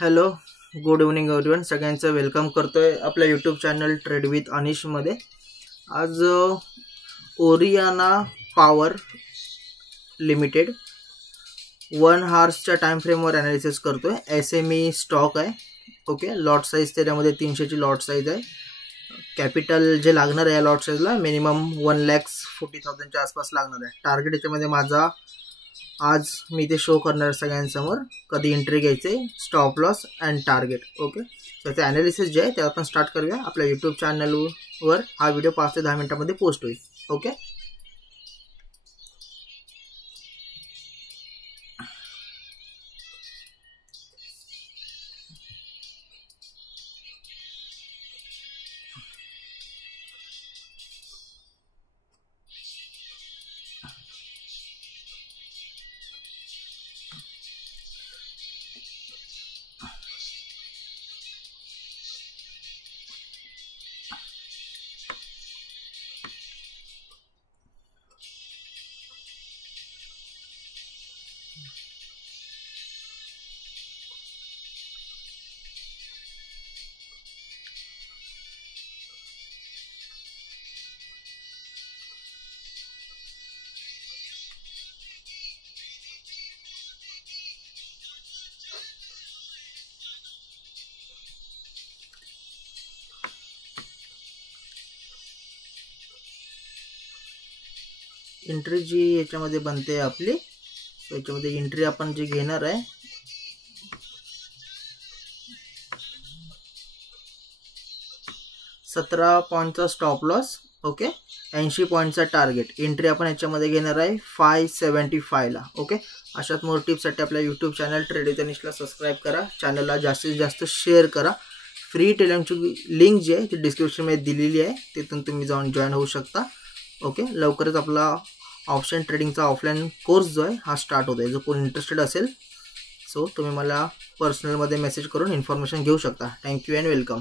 Hello, good evening everyone. सगळ्यांचं वेलकम करतोय आपल्या यूट्यूब चॅनल ट्रेड विथ अनिशमध्ये. आज ओरियाना पॉवर लिमिटेड 1 हार्सच्या टाइम फ्रेमवर ॲनालिसिस करतोय. SME स्टॉक आहे. ओके, लॉट साईज त्याच्यामध्ये 300ची लॉट साईज आहे. कॅपिटल जे लागणार आहे या लॉट साईजला मिनिमम 1,40,000च्या आसपास लागणार आहे. टार्गेट याच्यामध्ये माझा आज मी ते शो करणार सगळ्यांसमोर, कधी एंट्री घ्यायचे, stop loss and target. Okay, त्याचं ॲनालिसिस जे आहे ते आपण स्टार्ट करूया. आपल्या यूट्यूब चॅनलवर हा व्हिडिओ 5 ते 10 मिनिटांमध्ये पोस्ट होईल. ओके, एंट्री जी याच्यामध्ये बनते आपली, याच्यामध्ये एंट्री आपण जी घेणार आहे 17 पॉईंटचा स्टॉप लॉस. ओके, 80 पॉईंटचा टार्गेट. एंट्री आपण याच्यामध्ये घेणार आहे 575 ला. ओके, अशाच मोर टिप्ससाठी आपल्या यूट्यूब चॅनल ट्रेड विथ अनिशला सबस्क्राईब करा. चॅनलला जास्तीत जास्त शेअर करा. फ्री टेलिग्रामची लिंक जी आहे ती डिस्क्रिप्शनमध्ये दिलेली आहे, तिथून तुम्ही जाऊन जॉईन होऊ शकता. ओके, लवकरच आपला ऑप्शन ट्रेडिंगचा ऑफलाईन कोर्स जो आहे हा स्टार्ट होतो आहे. जो कोण इंटरेस्टेड असेल सो तुम्ही मला पर्सनलमध्ये मेसेज करून इन्फॉर्मेशन घेऊ शकता. Thank you and welcome.